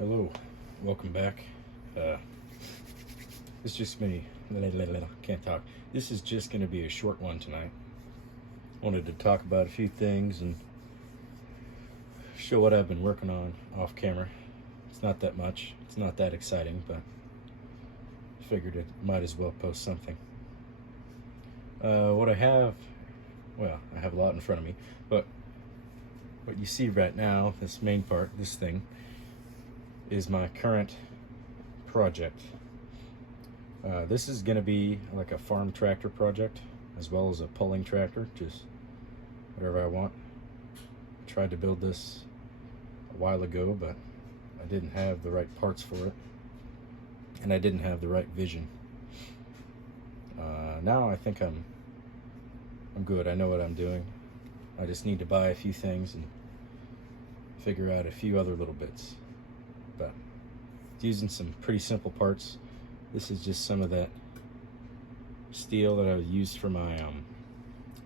Hello, welcome back. It's just me. Can't talk. This is just going to be a short one tonight. Wanted to talk about a few things and show what I've been working on off camera. It's not that much. It's not that exciting, but I figured it might as well post something. What I have, well, I have a lot in front of me, but what you see right now, this main part, this thing, is my current project. This is going to be like a farm tractor project as well as a pulling tractor, just whatever I want. I tried to build this a while ago, but I didn't have the right parts for it and I didn't have the right vision. Now I think I'm good. I know what I'm doing. I just need to buy a few things and figure out a few other little bits, but it's using some pretty simple parts. This is just some of that steel that I used for my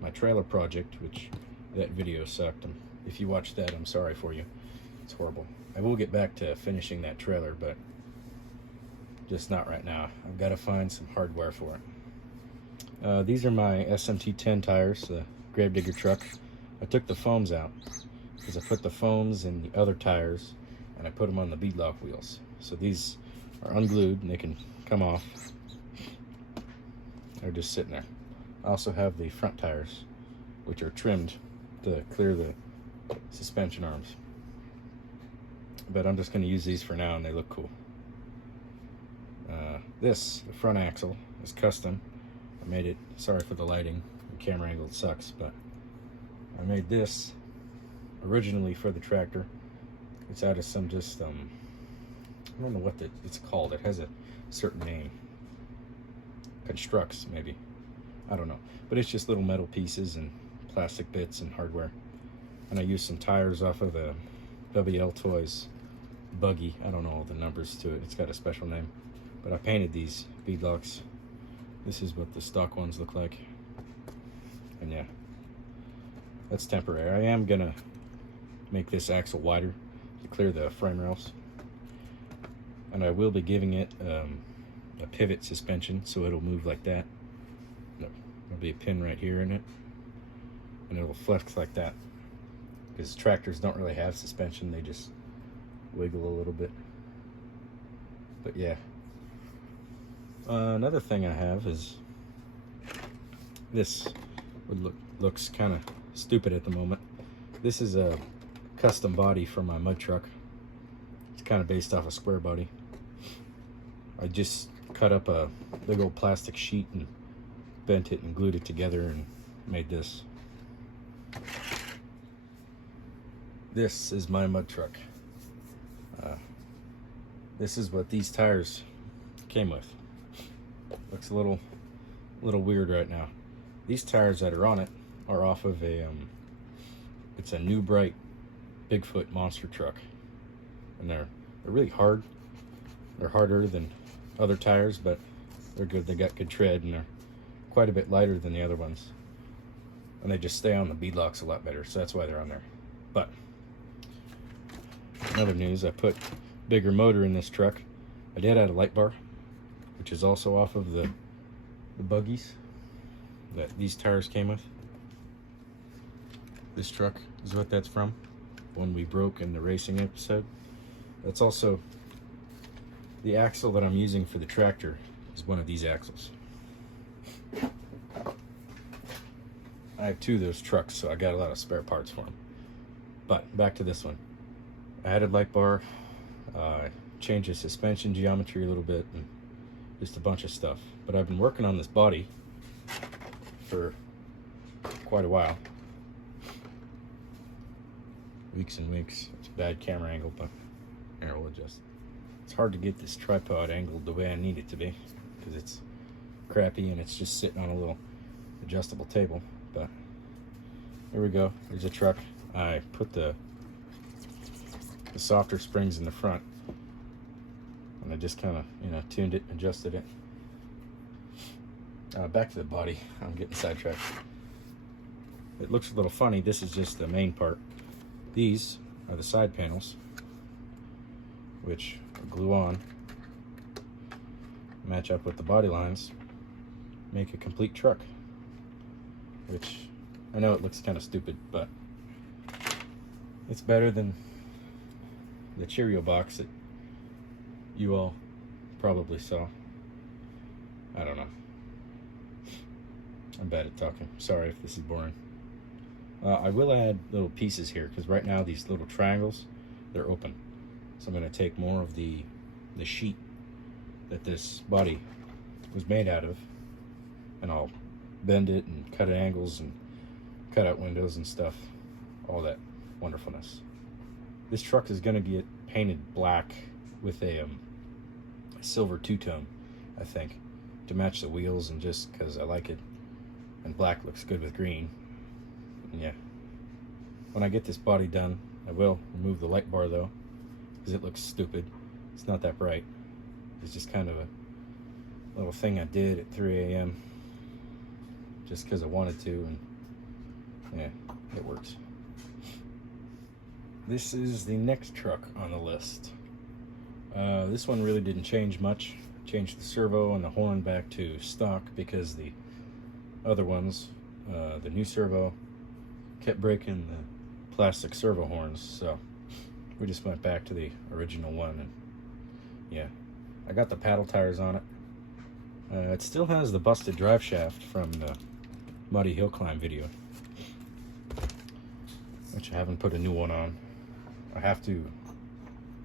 my trailer project, which that video sucked. If you watched that, I'm sorry for you. It's horrible. I will get back to finishing that trailer, but just not right now. I've got to find some hardware for it. These are my SMT-10 tires, the Gravedigger truck. I took the foams out because I put the foams in the other tires and I put them on the beadlock wheels. So these are unglued and they can come off. They're just sitting there. I also have the front tires, which are trimmed to clear the suspension arms. But I'm just going to use these for now and they look cool. The front axle, is custom. I made it, sorry for the lighting, the camera angle sucks, but I made this originally for the tractor. It's out of some just, I don't know what it's called. It has a certain name. Constructs, maybe. I don't know. But it's just little metal pieces and plastic bits and hardware. And I used some tires off of the WLTOYS buggy. I don't know all the numbers to it. It's got a special name. But I painted these beadlocks. This is what the stock ones look like. And yeah, that's temporary. I am gonna make this axle wider to clear the frame rails. And I will be giving it a pivot suspension, so it'll move like that. There'll be a pin right here in it, and it'll flex like that. Because tractors don't really have suspension, they just wiggle a little bit. But yeah. Another thing I have is this. Looks kind of stupid at the moment. This is a custom body for my mud truck. It's kind of based off a square body. I just cut up a big old plastic sheet and bent it and glued it together and made this. This is my mud truck. This is what these tires came with. Looks a little weird right now. These tires that are on it are off of it's a New Bright Bigfoot monster truck, and they're really hard. They're harder than other tires, but they're good. They got good tread, and they're quite a bit lighter than the other ones, and they just stay on the beadlocks a lot better, so that's why they're on there. But in other news, I put bigger motor in this truck. I did add a light bar, which is also off of the buggies that these tires came with. This truck is what that's from, one we broke in the racing episode. That's also the axle that I'm using for the tractor, is one of these axles. I have two of those trucks, so I got a lot of spare parts for them. But back to this one. I added light bar, changed the suspension geometry a little bit, and just a bunch of stuff. But I've been working on this body for quite a while. Weeks and weeks. It's a bad camera angle, but here, we'll adjust. It's hard to get this tripod angled the way I need it to be because it's crappy and it's just sitting on a little adjustable table. But there we go. There's a truck. I put the softer springs in the front, and I just kind of, tuned it, adjusted it. Back to the body. I'm getting sidetracked. It looks a little funny. This is just the main part. These are the side panels. which glue on, match up with the body lines, make a complete truck. Which, I know it looks kind of stupid, but it's better than the Cheerio box that you all probably saw. I don't know. I'm bad at talking. Sorry if this is boring. I will add little pieces here, because right now these little triangles, they're open. So I'm going to take more of the sheet that this body was made out of, and I'll bend it and cut at angles and cut out windows and stuff. All that wonderfulness. This truck is going to get painted black with a silver two-tone, I think, to match the wheels, and just because I like it. And black looks good with green. Yeah. When I get this body done, I will remove the light bar though, because it looks stupid. It's not that bright. It's just kind of a little thing I did at 3 a.m. just because I wanted to, and yeah, it works. This is the next truck on the list. This one really didn't change much. Changed the servo and the horn back to stock because the other ones, the new servo, kept breaking the plastic servo horns, so we just went back to the original one. And yeah, I got the paddle tires on it. It still has the busted drive shaft from the Muddy Hill Climb video, which I haven't put a new one on. I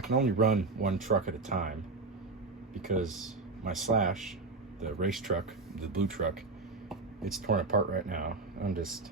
can only run one truck at a time because my Slash, the race truck, the blue truck, it's torn apart right now. I'm just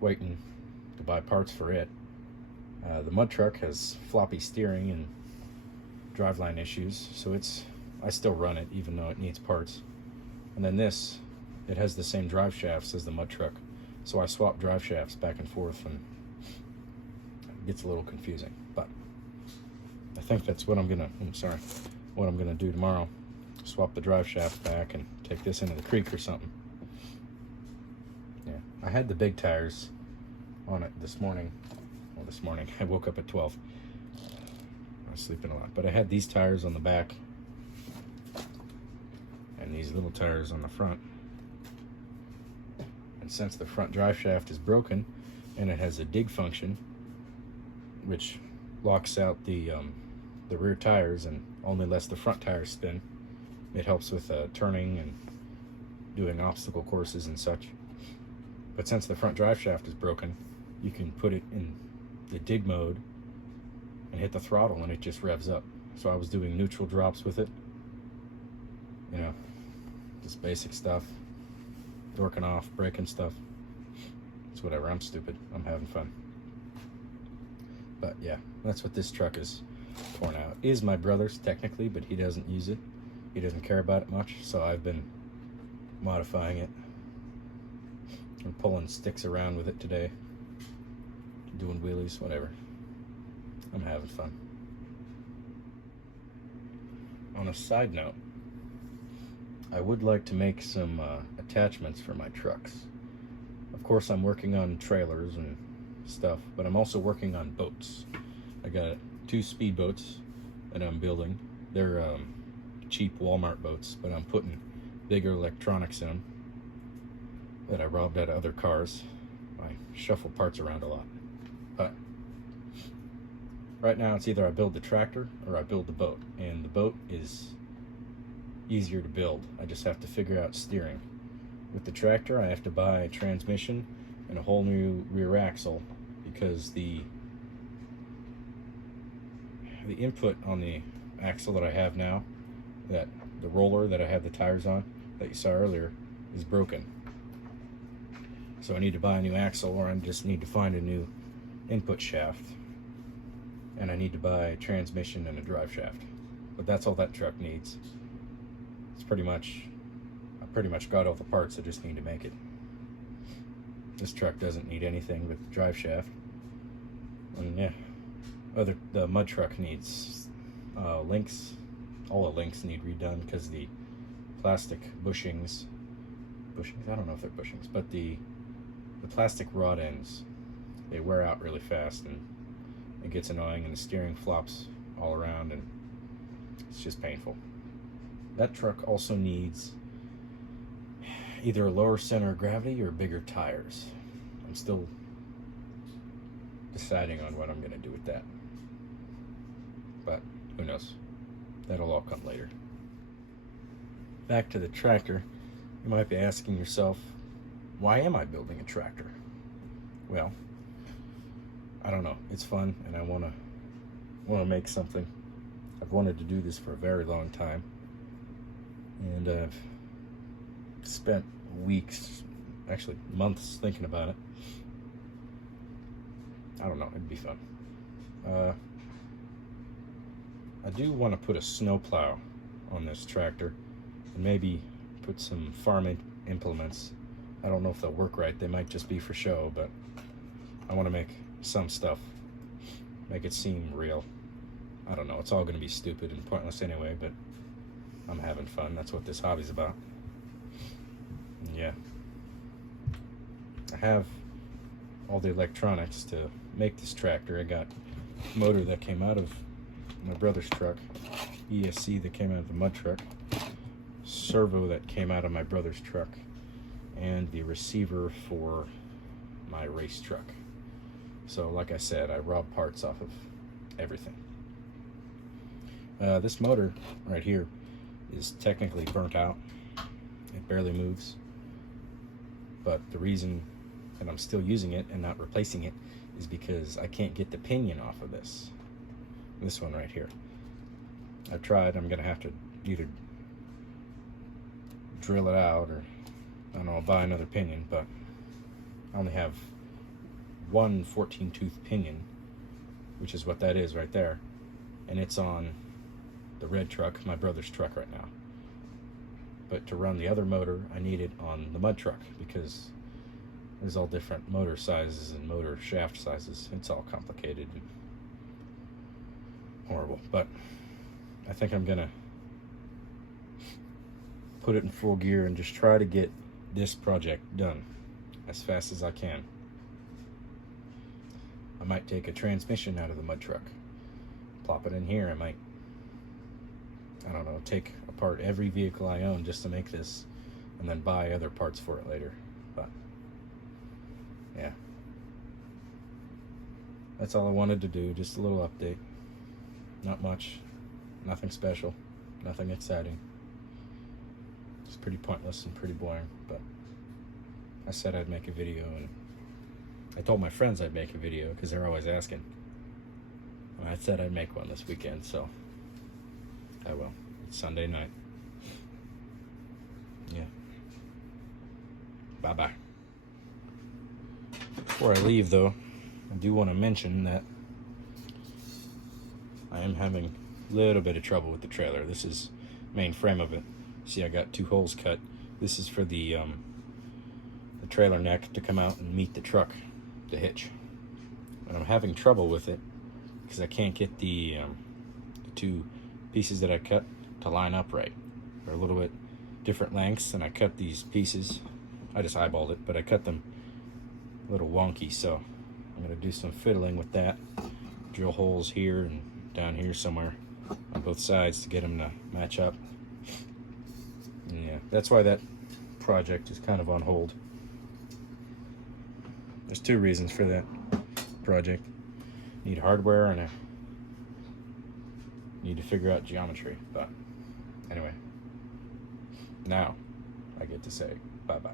waiting to buy parts for it. The mud truck has floppy steering and driveline issues, so I still run it even though it needs parts. And then this, it has the same drive shafts as the mud truck, so I swap drive shafts back and forth, and it gets a little confusing. But I think that's what I'm gonna do tomorrow. Swap the drive shaft back and take this into the creek or something. Yeah, I had the big tires on it this morning. Well, this morning I woke up at 12. I was sleeping a lot, but I had these tires on the back and these little tires on the front. And since the front drive shaft is broken and it has a dig function, which locks out the rear tires and only lets the front tires spin, it helps with turning and doing obstacle courses and such. But since the front drive shaft is broken, you can put it in the dig mode and hit the throttle and it just revs up. So I was doing neutral drops with it, you know, just basic stuff, dorking off, braking stuff. It's whatever, I'm stupid, I'm having fun. But yeah, that's what this truck is torn out. It is my brother's technically, but he doesn't use it. He doesn't care about it much, so I've been modifying it and pulling sticks around with it today, doing wheelies, whatever. I'm having fun. On a side note, I would like to make some attachments for my trucks. Of course, I'm working on trailers and stuff, but I'm also working on boats. I got 2 speedboats that I'm building. They're cheap Walmart boats, but I'm putting bigger electronics in them that I robbed out of other cars. I shuffle parts around a lot. But right now it's either I build the tractor or I build the boat, and the boat is easier to build. I just have to figure out steering. With the tractor, I have to buy a transmission and a whole new rear axle, because the input on the axle that I have now, that the roller that I have the tires on that you saw earlier, is broken. So I need to buy a new axle, or I just need to find a new input shaft, and I need to buy a transmission and a drive shaft. But that's all that truck needs. It's I pretty much got all the parts. I just need to make it. This truck doesn't need anything but the drive shaft. And yeah, the mud truck needs links. All the links need redone because the plastic bushings, I don't know if they're bushings, but the plastic rod ends, they wear out really fast and it gets annoying, and the steering flops all around, and it's just painful. That truck also needs either a lower center of gravity or bigger tires. I'm still deciding on what I'm going to do with that, but who knows? That'll all come later. Back to the tractor. You might be asking yourself, why am I building a tractor? Well, I don't know. It's fun, and I want to make something. I've wanted to do this for a very long time, and I've spent weeks, actually months, thinking about it. I don't know. It'd be fun. I do want to put a snowplow on this tractor, and maybe put some farm implements. I don't know if they'll work right. They might just be for show, but I want to make some stuff, make it seem real. I don't know. It's all going to be stupid and pointless anyway, but I'm having fun. That's what this hobby's about. And yeah. I have all the electronics to make this tractor. I got a motor that came out of my brother's truck, ESC that came out of the mud truck, servo that came out of my brother's truck, and the receiver for my race truck. So like I said, I rob parts off of everything. This motor right here is technically burnt out. It barely moves, but the reason that I'm still using it and not replacing it is because I can't get the pinion off of this one right here. I've tried. I'm gonna have to either drill it out, or I don't know, buy another pinion, but I only have one 14-tooth pinion, which is what that is right there, and it's on the red truck, my brother's truck right now. But to run the other motor, I need it on the mud truck, because there's all different motor sizes and motor shaft sizes. It's all complicated and horrible, but I think I'm gonna put it in full gear and just try to get this project done as fast as I can. I might take a transmission out of the mud truck, plop it in here. I might, I don't know, take apart every vehicle I own just to make this, and then buy other parts for it later. But yeah, that's all I wanted to do. Just a little update. Not much, nothing special, nothing exciting. It's pretty pointless and pretty boring, but I said I'd make a video, and I told my friends I'd make a video because they're always asking. And I said I'd make one this weekend, so I will. It's Sunday night. Yeah. Bye-bye. Before I leave, though, I do want to mention that I am having a little bit of trouble with the trailer. This is the main frame of it. See, I got 2 holes cut. This is for the trailer neck to come out and meet the truck, the hitch. And I'm having trouble with it because I can't get the 2 pieces that I cut to line up right. They're a little bit different lengths, and I cut these pieces. I just eyeballed it, but I cut them a little wonky, so I'm going to do some fiddling with that. Drill holes here and down here somewhere on both sides to get them to match up. And yeah, that's why that project is kind of on hold. There's 2 reasons for that project. Need hardware, and I need to figure out geometry. But anyway, now I get to say bye-bye.